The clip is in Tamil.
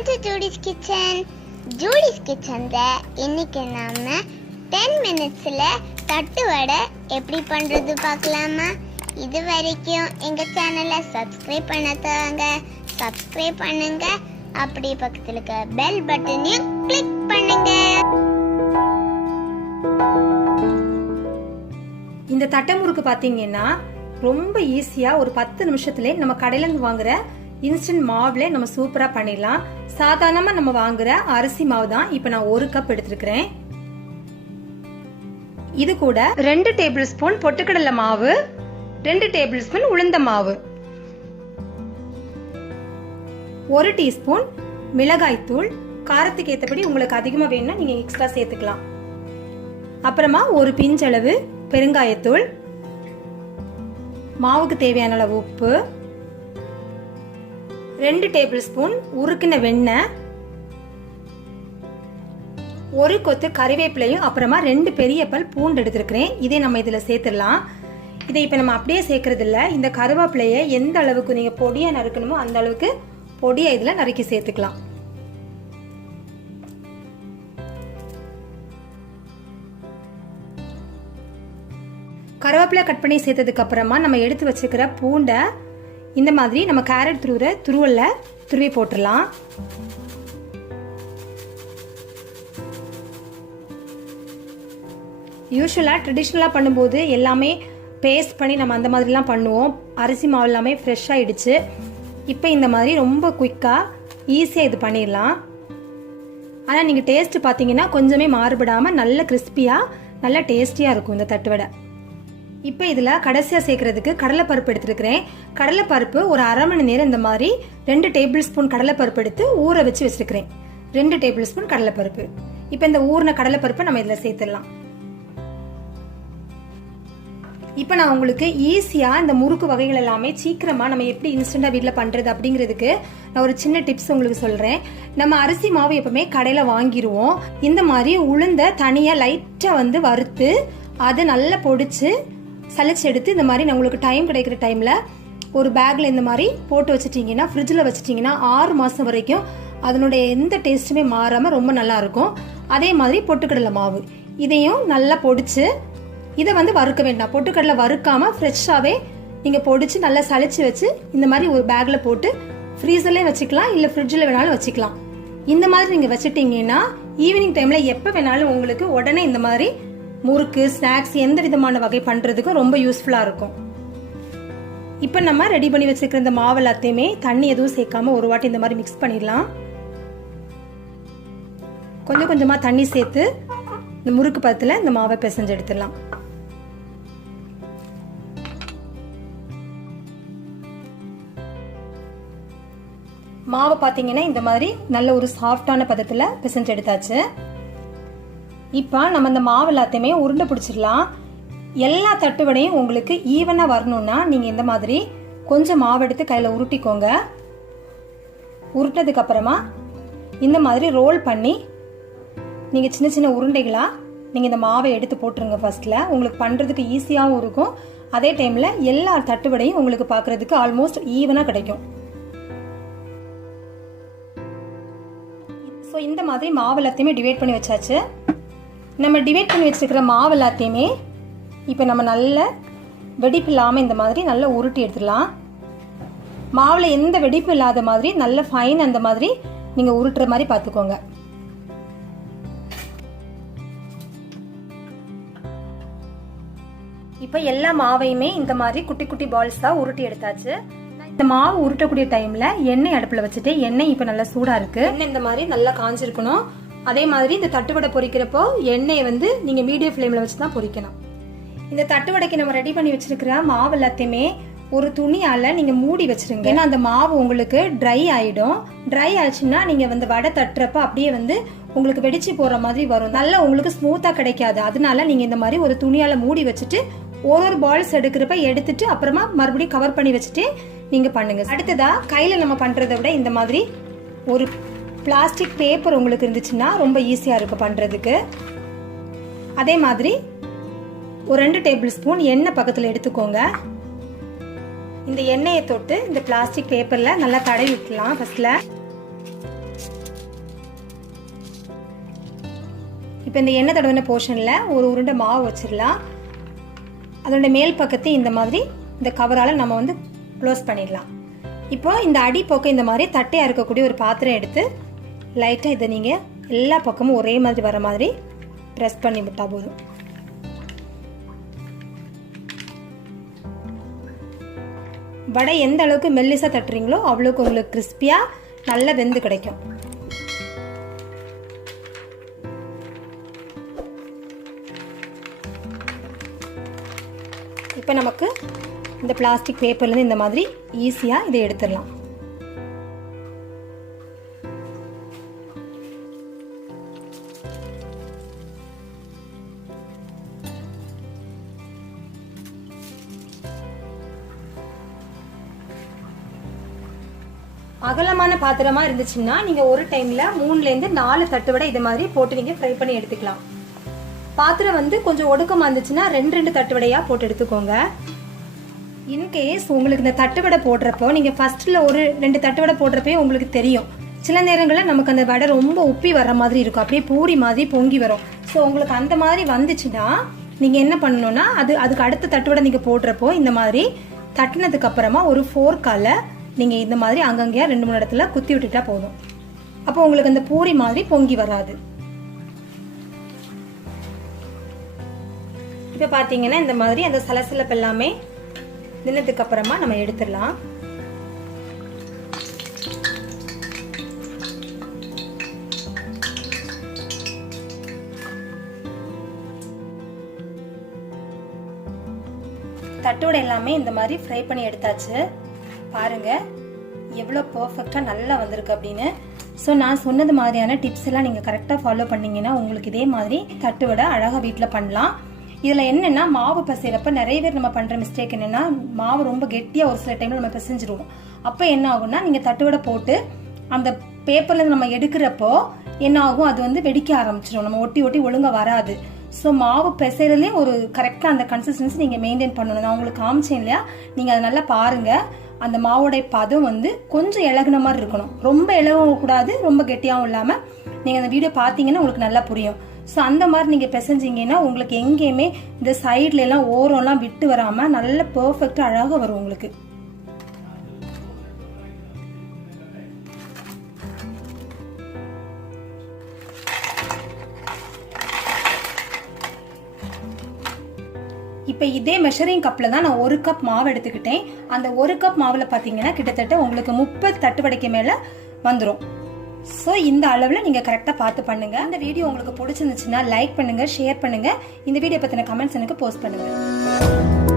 Welcome to Judy's kitchen. Judy's கிச்சன்ல இன்னைக்கு நாம 10 மினிட்ஸ்ல தட்டு வடை எப்படி பண்றது பார்க்கலாமா? இது வரைக்கும் எங்க சேனலை சப்ஸ்கிரைப் பண்ணாதவங்க சப்ஸ்கிரைப் பண்ணுங்க. அப்படியே பக்கத்துல இருக்க பெல் பட்டனையும் கிளிக் பண்ணுங்க. இந்த தட்டை முறுக்கு பாத்தீங்கன்னா ரொம்ப ஈஸியா ஒரு 10 நிமிஷத்துல நம்ம கடையில இருந்து வாங்குற இன்ஸ்டன்ட் மாவுல நம்ம சூப்பரா பண்ணிடலாம். சாதாரணமா நம்ம வாங்குற அரிசி மாவு தான் இப்ப நான் 1 கப் எடுத்திருக்கிறேன். இது கூட 2 டேபிள் ஸ்பூன் பொட்டுக்கடலை மாவு, 2 டேபிள் ஸ்பூன் உளுந்த மாவு, 1 டீஸ்பூன் மிளகாய் தூள், காரத்துக்கு ஏற்றபடி உங்களுக்கு அதிகமா வேணும்னா நீங்க எக்ஸ்ட்ரா சேர்த்துக்கலாம். அப்புறமா ஒரு பிஞ்சளவு பெருங்காயத்தூள், மாவுக்கு தேவையான அளவு உப்பு, 2 டேபிள் ஸ்பூன் உருக்கின வெண்ணெய், 1 கொத்து கறிவேப்பிலையும், அப்புறமா 2 பெரிய பல் பூண்டு எடுத்திருக்கிறேன். இதே நம்ம இதுல சேர்த்துடலாம். இதை இப்ப நம்ம அப்படியே சேர்க்கறது இல்ல. இந்த கருவேப்பிலையை எந்த அளவுக்கு நீங்க பொடியா நறுக்கணுமோ அந்த அளவுக்கு பொடியா இதுல நறுக்கி சேர்த்துக்கலாம். கருவேப்பிலை கட் பண்ணி சேர்த்ததுக்கு அப்புறமா நம்ம எடுத்து வச்சுக்கிற பூண்டை இந்த மாதிரி நம்ம கேரட் துருவல்ல துருவி போட்டுடலாம். யூஸ்வலா ட்ரெடிஷ்னலா பண்ணும்போது எல்லாமே பேஸ்ட் பண்ணி நம்ம அந்த மாதிரிலாம் பண்ணுவோம். அரிசி மாவு எல்லாமே ஃப்ரெஷ் ஆயிடுச்சு. இப்போ இந்த மாதிரி ரொம்ப குயிக்கா ஈஸியா இது பண்ணிடலாம். ஆனா நீங்க டேஸ்ட் பாத்தீங்கன்னா கொஞ்சமே மாறுபடாம நல்ல கிறிஸ்பியா நல்ல டேஸ்டியா இருக்கும் இந்த தட்டு வடை. இப்போ இதுல கடைசியா சேர்க்கறதுக்கு கடலைப்பருப்பு எடுத்துருக்கிறேன். கடலைப்பருப்பு ஒரு அரை மணி நேரம் இந்த மாதிரி 2 டேபிள் ஸ்பூன் கடலைப்பருப்பு எடுத்து ஊற வச்சு வச்சிருக்கிறேன். 2 டேபிள் ஸ்பூன் கடலைப்பருப்பு. இப்போ இந்த ஊறின கடலைப்பருப்பை நம்ம இதுல சேர்த்துடலாம். இப்போ நான் உங்களுக்கு ஈஸியா இந்த முறுக்கு வகைகள் எல்லாமே சீக்கிரமா நம்ம எப்படி இன்ஸ்டன்டா வீட்டில் பண்றது அப்படிங்கிறதுக்கு நான் ஒரு சின்ன டிப்ஸ் உங்களுக்கு சொல்றேன். நம்ம அரிசி மாவு எப்பவுமே கடையில வாங்கிடுவோம். இந்த மாதிரி உளுந்த தனியா லைட்டா வறுத்து அதை நல்லா பொடிச்சு சளிச்சு எடுத்து இந்த மாதிரி உங்களுக்கு டைம் கிடைக்கிற டைம்ல ஒரு பேக்ல இந்த மாதிரி போட்டு வச்சுட்டீங்கன்னா ஃப்ரிட்ஜில் வச்சுட்டீங்கன்னா 6 மாசம் வரைக்கும் அதனுடைய எந்த டேஸ்ட்டுமே மாறாம ரொம்ப நல்லா இருக்கும். அதே மாதிரி பொட்டுக்கடலை மாவு இதையும் நல்லா பொடிச்சு இதை வறுக்க வேண்டாம். பொட்டுக்கடலை வறுக்காம ஃப்ரெஷ்ஷாவே நீங்க பொடிச்சு நல்லா சளிச்சு வச்சு இந்த மாதிரி ஒரு பேக்ல போட்டு ஃப்ரீசர்லயே வச்சுக்கலாம், இல்ல ஃப்ரிட்ஜில் வேணாலும் வச்சுக்கலாம். இந்த மாதிரி நீங்க வச்சுட்டீங்கன்னா ஈவினிங் டைம்ல எப்ப வேணாலும் உங்களுக்கு உடனே இந்த மாதிரி முறுக்கு ஸ்நாக்ஸ் எந்த விதமான வகை பண்றதுக்கும் ரொம்ப யூஸ்ஃபுல்லா இருக்கும். இப்ப நம்ம ரெடி பண்ணி வச்சிருக்கிற இந்த மாவு எல்லாத்தையுமே தண்ணி எதுவும் சேர்க்காம ஒரு வாட்டி இந்த மாதிரி மிக்ஸ் பண்ணிடலாம். கொஞ்சம் கொஞ்சமா தண்ணி சேர்த்து இந்த முறுக்கு பதத்துல இந்த மாவை பிசைஞ்சு எடுத்துடலாம். மாவை பாத்தீங்கன்னா இந்த மாதிரி நல்ல ஒரு சாஃப்டான பதத்துல பிசைஞ்சு எடுத்தாச்சு. இப்ப நம்ம இந்த மாவு எல்லாத்தையுமே உருண்டை பிடிச்சிடலாம். எல்லா தட்டு வடையும் உங்களுக்கு ஈவனா வரணும்னா நீங்க இந்த மாதிரி கொஞ்சம் மாவு எடுத்து கையில உருட்டிக்கோங்க. உருட்டதுக்கு அப்புறமா இந்த மாதிரி ரோல் பண்ணி நீங்க சின்ன சின்ன உருண்டைகளா நீங்க இந்த மாவை எடுத்து போட்டுருங்க. ஃபர்ஸ்ட்ல உங்களுக்கு பண்றதுக்கு ஈஸியாவும் இருக்கும். அதே டைம்ல எல்லா தட்டு வடையும் உங்களுக்கு பாக்குறதுக்கு ஆல்மோஸ்ட் ஈவனா கிடைக்கும். ஸோ இந்த மாதிரி மாவு எல்லாத்தையுமே டிவைட் பண்ணி வச்சாச்சு. நம்ம டிவைட் பண்ணி வச்சிருக்கிற மாவு எல்லாத்தையுமே இப்போ நம்ம நல்ல வெடிப்பு இல்லாமல் இந்த மாதிரி நல்லா உருட்டி எடுத்துடலாம். மாவில் எந்த வெடிப்பு இல்லாத மாதிரி நல்ல ஃபைன் அந்த மாதிரி நீங்கள் உருட்டுற மாதிரி பார்த்துக்கோங்க. இப்போ எல்லா மாவையுமே இந்த மாதிரி குட்டி குட்டி பால்ஸாக உருட்டி எடுத்தாச்சு. இந்த மாவு உருட்டக்கூடிய டைம்ல எண்ணெய் அடுப்புல வச்சுட்டு எண்ணெய் இப்ப நல்லா சூடா இருக்கு. எண்ணெய் இந்த மாதிரி நல்லா காஞ்சிருக்கணும். அதே மாதிரி இந்த தட்டுவடை பொரிக்கிறப்போ எண்ணெயை நீங்க மீடியம் ஃப்ளேம்ல வச்சுதான் பொரிக்கணும். இந்த தட்டுவடைக்கு நம்ம ரெடி பண்ணி வச்சிருக்கிற மாவு எல்லாத்தையுமே ஒரு துணியால நீங்க மூடி வச்சிருங்க. ஏன்னா அந்த மாவு உங்களுக்கு ட்ரை ஆயிடும். ட்ரை ஆச்சுன்னா நீங்க வடை தட்டுறப்ப அப்படியே உங்களுக்கு வெடிச்சு போற மாதிரி வரும். நல்லா உங்களுக்கு ஸ்மூத்தா கிடைக்காது. அதனால நீங்க இந்த மாதிரி ஒரு துணியால மூடி வச்சுட்டு ஒரு பால்ஸ் எடுக்கிறப்ப எடுத்துட்டு அப்புறமா மறுபடியும் கவர் பண்ணி வச்சுட்டு நீங்க பண்ணுங்க. அடுத்ததா கையில நம்ம பண்றதை விட இந்த மாதிரி ஒரு பிளாஸ்டிக் பேப்பர் உங்களுக்கு இருந்துச்சுன்னா ரொம்ப ஈஸியா இருக்கும் பண்றதுக்கு. அதே மாதிரி ஒரு 2 டேபிள் ஸ்பூன் எண்ணெய் பக்கத்துல எடுத்துக்கோங்க. இந்த எண்ணெயை தொட்டு இந்த பிளாஸ்டிக் பேப்பர்ல நல்லா தடவி விட்டுலாம். ஃபர்ஸ்ட்ல இப்போ இந்த எண்ணெய் தடவின போர்ஷனில் ஒரு உருண்டை மாவு வச்சிடலாம். அதோட மேல் பக்கத்தை இந்த மாதிரி இந்த கவரால் நம்ம வந்து க்ளோஸ் பண்ணிடலாம். இப்போ இந்த அடி பக்கம் இந்த மாதிரி தட்டையாக இருக்கக்கூடிய ஒரு பாத்திரம் எடுத்து லைட்டாக இதை நீங்கள் எல்லா பக்கமும் ஒரே மாதிரி வர மாதிரி ப்ரெஸ் பண்ணி விட்டால் போதும். வடை எந்த அளவுக்கு மெல்லிசாக தட்டுறீங்களோ அவ்வளோக்கு உங்களுக்கு கிறிஸ்பியாக நல்லா வெந்து கிடைக்கும். இப்போ நமக்கு இந்த பிளாஸ்டிக் பேப்பர்லேருந்து இந்த மாதிரி ஈஸியாக இதை எடுத்துடலாம். அகலமான பாத்திரமா இருந்துச்சுன்னா நீங்க ஒரு டைம்ல 3லேருந்து 4 தட்டு வடை இது மாதிரி போட்டு நீங்க ஃப்ரை பண்ணி எடுத்துக்கலாம். பாத்திரம் வந்து கொஞ்சம் ஒடுக்கமா இருந்துச்சுன்னா 2 தட்டு வடையா போட்டு எடுத்துக்கோங்க. இன்கேஸ் உங்களுக்கு இந்த தட்டு வடை போடுறப்போ நீங்க ஃபர்ஸ்ட்ல ஒரு 2 தட்டு வடை போடுறப்பே உங்களுக்கு தெரியும், சில நேரங்களில் நமக்கு அந்த வடை ரொம்ப உப்பி வர்ற மாதிரி இருக்கும், அப்படியே பூரி மாதிரி பொங்கி வரும். ஸோ உங்களுக்கு அந்த மாதிரி வந்துச்சுன்னா நீங்க என்ன பண்ணணும்னா அதுக்கு அடுத்த தட்டு வடை நீங்க போடுறப்போ இந்த மாதிரி தட்டினதுக்கு அப்புறமா ஒரு ஃபோர்க்கால நீங்க இந்த மாதிரி அங்கங்கேயா 2-3 இடத்துல குத்தி விட்டுட்டா போதும். அப்போ உங்களுக்கு அந்த பூரி மாதிரி பொங்கி வராது. இப்ப பாத்தீங்கன்னா இந்த மாதிரி அந்த சலசலப்பு எல்லாமே நின்னதுக்கு அப்புறமா நம்ம எடுத்துடலாம். தட்டோட எல்லாமே இந்த மாதிரி ஃப்ரை பண்ணி எடுத்தாச்சு. பாருங்க எவ்வளோ பர்ஃபெக்டாக நல்லா வந்திருக்கு அப்படின்னு. ஸோ நான் சொன்னது மாதிரியான டிப்ஸ் எல்லாம் நீங்கள் கரெக்டாக ஃபாலோ பண்ணீங்கன்னா உங்களுக்கு இதே மாதிரி தட்டு வடை அழகாக வீட்டில் பண்ணலாம். இதில் என்னென்னா மாவு பிசைகிறப்ப நிறைய பேர் நம்ம பண்ணுற மிஸ்டேக் என்னென்னா மாவு ரொம்ப கெட்டியாக ஒரு சில டைமில் நம்ம பிசைஞ்சிருவோம். அப்போ என்ன ஆகும்னா நீங்கள் தட்டு வடை போட்டு அந்த பேப்பரில் நம்ம எடுக்கிறப்போ என்ன ஆகும், அது வந்து வெடிக்க ஆரம்பிச்சிடும், நம்ம ஒட்டி ஒட்டி ஒழுங்காக வராது. ஸோ மாவு பிசைறதுலேயும் ஒரு கரெக்டாக அந்த கன்சிஸ்டன்சி நீங்கள் மெயின்டைன் பண்ணணும். நான் உங்களுக்கு காமிச்சேன் இல்லையா, நீங்கள் அதை நல்லா பாருங்கள். அந்த மாவோடைய பதம் வந்து கொஞ்சம் இலகுன மாதிரி இருக்கணும், ரொம்ப இலகவும் கூடாது, ரொம்ப கெட்டியாகவும் இல்லாமல். நீங்கள் அந்த வீடியோ பார்த்தீங்கன்னா உங்களுக்கு நல்லா புரியும். ஸோ அந்த மாதிரி நீங்கள் பிசைஞ்சிங்கன்னா உங்களுக்கு எங்கேயுமே இந்த சைட்ல எல்லாம் ஓரம்லாம் விட்டு வராமல் நல்ல பர்ஃபெக்டாக அழகாக வரும் உங்களுக்கு. இப்போ இதே மெஷரிங் கப்பில் தான் நான் 1 கப் மாவு எடுத்துக்கிட்டேன். அந்த 1 கப் மாவில் பார்த்தீங்கன்னா கிட்டத்தட்ட உங்களுக்கு 30 தட்டு வடைக்கு மேலே வந்துடும். ஸோ இந்த அளவில் நீங்கள் கரெக்டாக பார்த்து பண்ணுங்கள். இந்த வீடியோ உங்களுக்கு பிடிச்சிருந்துச்சுன்னா லைக் பண்ணுங்கள், ஷேர் பண்ணுங்கள். இந்த வீடியோ பற்றின கமெண்ட்ஸ் எனக்கு போஸ்ட் பண்ணுங்கள்.